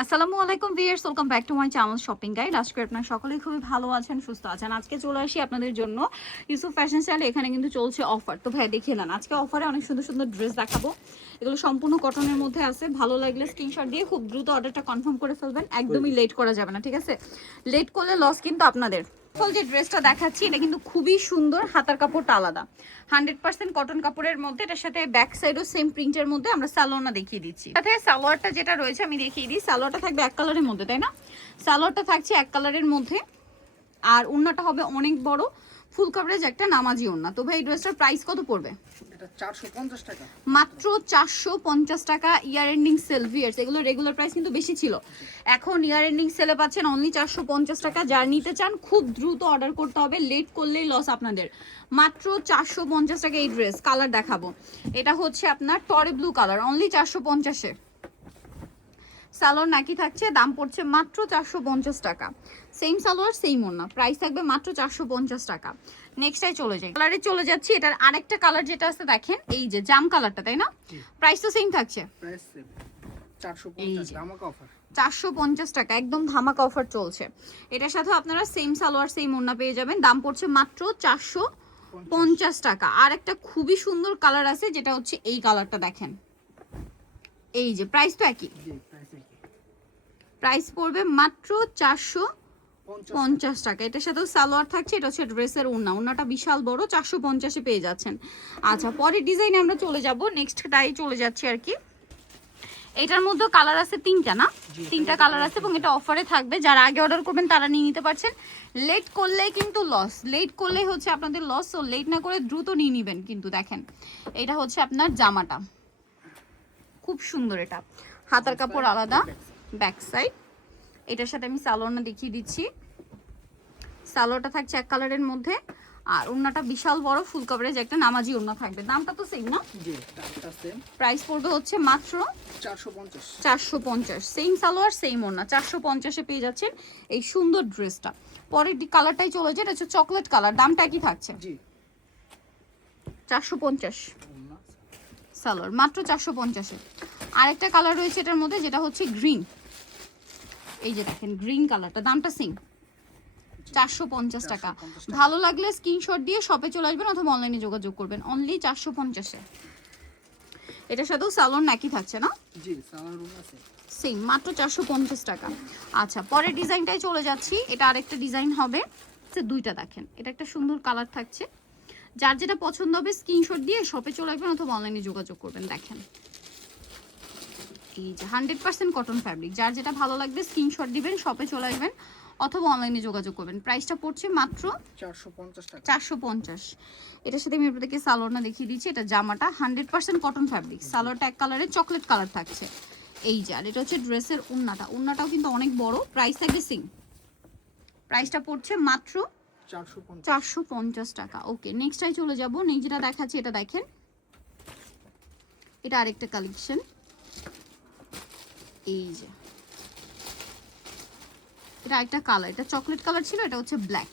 আসসালামু আলাইকুম viewers welcome back to my channel shopping guide. আজকে আপনার সকলেই খুবই ভালো আছেন সুস্থ আছেন। আজকে চলে আসি আপনাদের জন্য ইউসুফ ফ্যাশন স্টাইল এখানে কিন্তু চলছে অফার। তো ভাই দেখিয়ে নেন আজকে অফারে অনেক সুন্দর সুন্দর ড্রেস দেখাবো। এগুলো সম্পূর্ণ কটনের মধ্যে আছে। ভালো লাগলে স্ক্রিনশট দিয়ে খুব দ্রুত অর্ডারটা কনফার্ম করে ফেলবেন। একদমই লেট করা যাবে না ঠিক আছে? লেট করলে লস কিন্তু আপনাদের। যে ড্রেসটা দেখাচ্ছি, এটা কিন্তু খুবই সুন্দর, হাতার কাপড়টা আলাদা। হান্ড্রেড পার্সেন্ট কটন কাপড়ের মধ্যে, এটার সাথে ব্যাক সাইডও সেম প্রিন্টের মধ্যে আমরা সালোয়ারটা দেখিয়ে দিচ্ছি। সাথে সালোয়ারটা যেটা রয়েছে, আমি দেখিয়ে দিই। সালোয়ারটা থাকবে এক কালারের মধ্যে, তাই না? সালোয়ারটা থাকছে এক কালারের মধ্যে। আর ওড়নাটা হবে অনেক বড়। ফুল কভারেজ একটা নামাজি ওড়না। তো ভাই এই ড্রেসটার প্রাইস কত পড়বে? মাত্র চারশো পঞ্চাশ টাকা ইয়ার এন্ডিং সেল ভিয়ার্স এগুলো রেগুলার প্রাইস কিন্তু বেশি ছিল। এখন ইয়ার এন্ডিং সেলে পাচ্ছেন অনলি চারশো পঞ্চাশ টাকা। যার নিতে চান খুব দ্রুত অর্ডার করতে হবে লেট করলেই লস আপনাদের। মাত্র চারশো পঞ্চাশ টাকা এই ড্রেস কালার দেখাবো। এটা হচ্ছে আপনার টরে ব্লু কালার অনলি চারশো পঞ্চাশে। সালোয়ার নাকি থাকছে দাম পড়ছে মাত্র চারশো পঞ্চাশ টাকা। সেম সালোয়ার সেম ওড়না। প্রাইস থাকবে মাত্র চারশো পঞ্চাশ টাকা। নেক্সটাই চলে যাই। কালারে চলে যাচ্ছি এটার আরেকটা কালার যেটা আছে দেখেন এই যে জাম কালারটা তাই না? প্রাইস তো সেম থাকছে। চারশো পঞ্চাশ টাকা একদম ধামাকা অফার চলছে। এটার সাথে আপনারা সেম সালোয়ার সেম ওড়না পেয়ে যাবেন। দাম পড়ছে মাত্র চারশো পঞ্চাশ টাকা। আর একটা খুবই সুন্দর কালার আছে যেটা হচ্ছে এই কালারটা দেখেন। এই যে প্রাইস তো একই। প্রাইস পড়বে মাত্র চারশো পঞ্চাশ টাকা। এটার সাথেও সালোয়ার থাকছে এটা হচ্ছে ড্রেসের ওড়না। ওড়নাটা বিশাল বড় চারশো পঞ্চাশে পেয়ে যাচ্ছেন। আচ্ছা পরের ডিজাইনে আমরা চলে যাব। নেক্সটটাই চলে যাচ্ছি আর কি। এটার মধ্যে কালার আছে তিনটা না? তিনটা কালার আছে। এবং এটা অফারে থাকবে। যারা আগে অর্ডার করবেন তারা নিয়ে নিতে পারছেন। লেট করলেই কিন্তু লস লেট করলেই হচ্ছে আপনাদের লস তো লেট না করে দ্রুত নিয়ে নেবেন কিন্তু দেখেন। এটা হচ্ছে আপনার জামাটা। খুব সুন্দর এটা। হাতার কাপড় আলাদা। ব্যাক সাইড এটার সাথে আমি সালোয়ারটা দেখিয়ে দিচ্ছি। সালোয়ারটা থাকছে এক কালারের মধ্যে আর ওড়নাটা বিশাল বড় ফুল কভারেজ একটা নামাজি ওড়না থাকবে। দামটা তো সেম না? জি দামটা সেম প্রাইস পড়বে হচ্ছে মাত্র চারশো পঞ্চাশ। চারশো পঞ্চাশ। সেম সালোয়ার সেম ওড়না। চারশো পঞ্চাশে পেয়ে যাচ্ছেন এই সুন্দর ড্রেসটা পরের কালারটাই চলে যায় এটা হচ্ছে চকলেট কালার দামটা কি থাকছে? জি। চারশো পঞ্চাশ। ওড়না। সালোয়ার মাত্র চারশো পঞ্চাশে। আরেকটা কালার রয়েছে এটার মধ্যে যেটা হচ্ছে গ্রিন এই যে দেখেন গ্রিন কালারটা দামটা সেম চারশো পঞ্চাশ টাকা। ভালো লাগলে স্ক্রিনশট দিয়ে শপে চলে আসবেন অথবা অনলাইনে যোগাযোগ করবেন। অনলি চারশো পঞ্চাশে। এটার সাথেও সালোয়ার নাকি থাকছে না? সেম মাত্র চারশো পঞ্চাশ টাকা। আচ্ছা পরের ডিজাইনটাই চলে যাচ্ছি। এটা আরেকটা ডিজাইন হবে। যে দুইটা দেখেন। এটা একটা সুন্দর কালার থাকছে। যার যেটা পছন্দ হবে স্ক্রিনশট দিয়ে শপে চলে আসবেন অথবা অনলাইনে যোগাযোগ করবেন। দেখেন। এই যে হান্ড্রেড পার্সেন্ট কটন ফ্যাব্রিক যার যেটা ভালো লাগবে স্ক্রিনশট দিবেন শপে চলে আসবেন। অথবা অনলাইনে যোগাযোগ করবেন। প্রাইসটা পড়ছে মাত্র চারশো পঞ্চাশ এটার সাথে আমি আপনাদেরকে সালোয়ারটা দেখিয়ে দিচ্ছি। এটা জামাটা হান্ড্রেড পার্সেন্ট কটন ফ্যাব্রিক সালোয়ারটা এক কালারের চকলেট কালার থাকছে। এই যে আর এটা হচ্ছে ড্রেসের উন্নাটা। উন্নাটাও কিন্তু অনেক বড়। প্রাইস থাকবে সিং প্রাইসটা পড়ছে মাত্র চারশো পঞ্চাশ। টাকা। ওকে নেক্সটাই চলে যাব। নেক্সট যেটা দেখাচ্ছি এটা দেখেন। এটা আরেকটা কালেকশন এই যে। এটা একটা কালার এটা চকলেট কালার ছিল এটা হচ্ছে ব্ল্যাক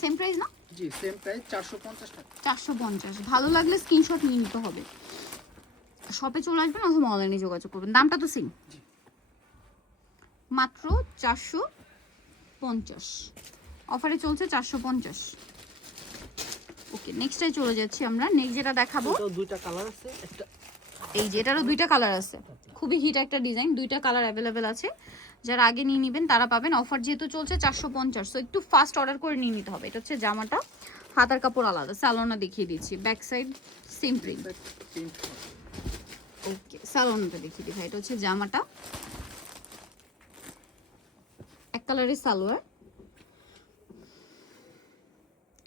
সেম প্রাইস না? জি সেম প্রাইস চারশো পঞ্চাশ টাকা। চারশো পঞ্চাশ। ভালো লাগলে স্ক্রিনশট নিয়ে নিতে হবে। শপে চলে আসবেন অথবা অনলাইনে যোগাযোগ করবেন। দামটা তো সেম মাত্র চারশো পঞ্চাশ। অফারে চলছে চারশো পঞ্চাশ। ওকে নেক্সটটাই চলে যাচ্ছি আমরা। নেক্সট যেটা দেখাবো। দুইটা কালার আছে একটা এই যে এটারও দুইটা কালার আছে। খুবই হিট একটা ডিজাইন দুইটা কালার অ্যাভেলেবেল আছে। যারা আগে নিয়ে নেবেন তারা পাবেন অফার যেহেতু চলছে চারশো পঞ্চাশ। তো একটু ফাস্ট অর্ডার করে নিয়ে নিতে হবে। এটা হচ্ছে জামাটা। হাতার কাপড় আলাদা। স্যালোনা দেখিয়ে দিচ্ছি। Back side same print okay স্যালোনাটা দেখিয়ে দিই ভাই। এটা হচ্ছে জামাটা। এক কালারের সালোয়ার।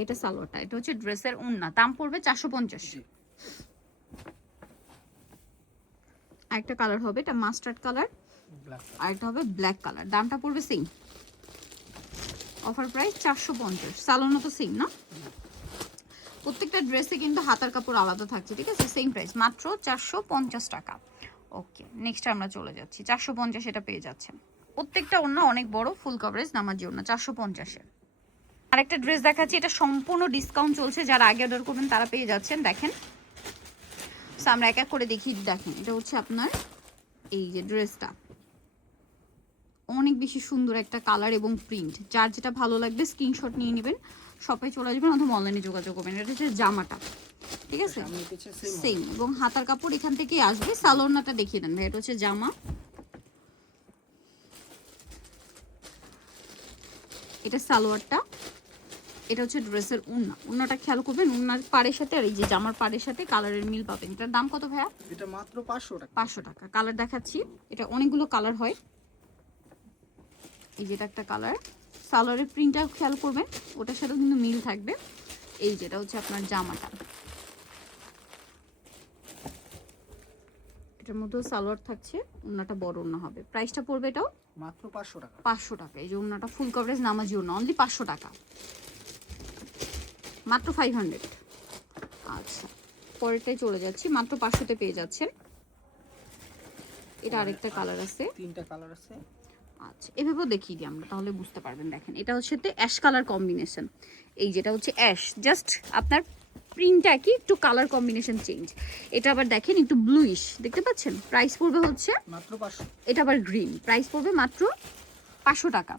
এটা সালোয়ারটা। এটা হচ্ছে ড্রেসের ওন্না। দাম পড়বে চারশো পঞ্চাশ। আরেকটা কালার হবে। এটা মাস্টার্ড কালার। ব্ল্যাক আর এটা হবে ব্ল্যাক কালার দামটা পড়বে সেম অফার প্রাইস চারশো পঞ্চাশ। সালোনা তো সেম না? প্রত্যেকটা ড্রেসে কিন্তু হাতার কাপড় আলাদা থাকছে ঠিক আছে? সেম প্রাইস মাত্র চারশো পঞ্চাশ টাকা। ওকে নেক্সট আমরা চলে যাচ্ছি। চারশো পঞ্চাশ এটা পেয়ে যাচ্ছেন। প্রত্যেকটা অন্য অনেক বড় ফুল কভারেজ নামার জন্য চারশো পঞ্চাশে আরেকটা ড্রেস দেখাচ্ছি এটা সম্পূর্ণ ডিসকাউন্ট চলছে। যারা আগে অর্ডার করবেন তারা পেয়ে যাচ্ছেন। দেখেন। আমরা এক এক করে দিই, দেখেন এটা হচ্ছে আপনার এই যে ড্রেসটা অনেক বেশি সুন্দর একটা কালার এবং প্রিন্ট যার যেটা ভালো লাগবে স্ক্রিনশট নিয়ে নেবেন শপে চলে আসবেন অথবা অনলাইনে যোগাযোগ করবেন। এটা হচ্ছে জামাটা ঠিক আছে? সেম এবং হাতার কাপড় এখান থেকেই আসবে। সালোয়ারটা দেখিয়ে দেন ভাই এটা হচ্ছে জামা। এটা সালোয়ারটা এটা হচ্ছে ড্রেসের উন্না। উন্নাটা খেয়াল করবেন উন্নার পাড়ের সাথে আর এই যে জামার পাড়ের সাথে কালারের মিল পাবেন। এটার দাম কত ভাইয়া? এটা মাত্র 500 টাকা। পাঁচশো টাকা। কালার দেখাচ্ছি এটা অনেকগুলো কালার হয়। এই যেটা একটা কালার সালোয়ারের প্রিন্টটা খেয়াল করবেন ওটার সাথে কিন্তু মিল থাকবে। এই যেটা হচ্ছে আপনার জামাটা। এটার মধ্যেও সালোয়ার থাকছে ওনাটা বড় ওনা হবে। প্রাইসটা পড়বে এটাও? মাত্র 500 টাকা। পাঁচশো টাকা। এই যে ওনাটা ফুল কভারেজ নামাজি ওনা অনলি পাঁচশো টাকা। মাত্র ফাইভ হান্ড্রেড আচ্ছা পরেরটাই চলে যাচ্ছি। মাত্র পাঁচশোতে পেয়ে যাচ্ছেন। এটা আরেকটা কালার আছে। তিনটা কালার আছে। আচ্ছা এভাবেও দেখিয়ে দিই আমরা তাহলে বুঝতে পারবেন দেখেন এটা হচ্ছে তো অ্যাশ কালার কম্বিনেশন এই যেটা হচ্ছে অ্যাশ জাস্ট আপনার প্রিন্টটা কি একটু কালার কম্বিনেশন চেঞ্জ এটা আবার দেখেন একটু ব্লুইশ দেখতে পাচ্ছেন? প্রাইস পড়বে হচ্ছে মাত্র 500 এটা আবার গ্রিন প্রাইস পড়বে মাত্র পাঁচশো টাকা।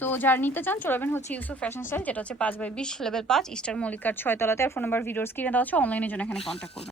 সো যারা নিতে চান চলবেন হচ্ছে ইউসুফ ফ্যাশন স্টাইল যেটা হচ্ছে পাঁচ বাই বিশ লেভেল পাঁচ ইস্টার মল্লিকার ছয় তলাতে আর ফোন নাম্বার ভিডিওস কিনে দেওয়া হচ্ছে অনলাইনের জন্য এখানে কন্ট্যাক্ট করবেন।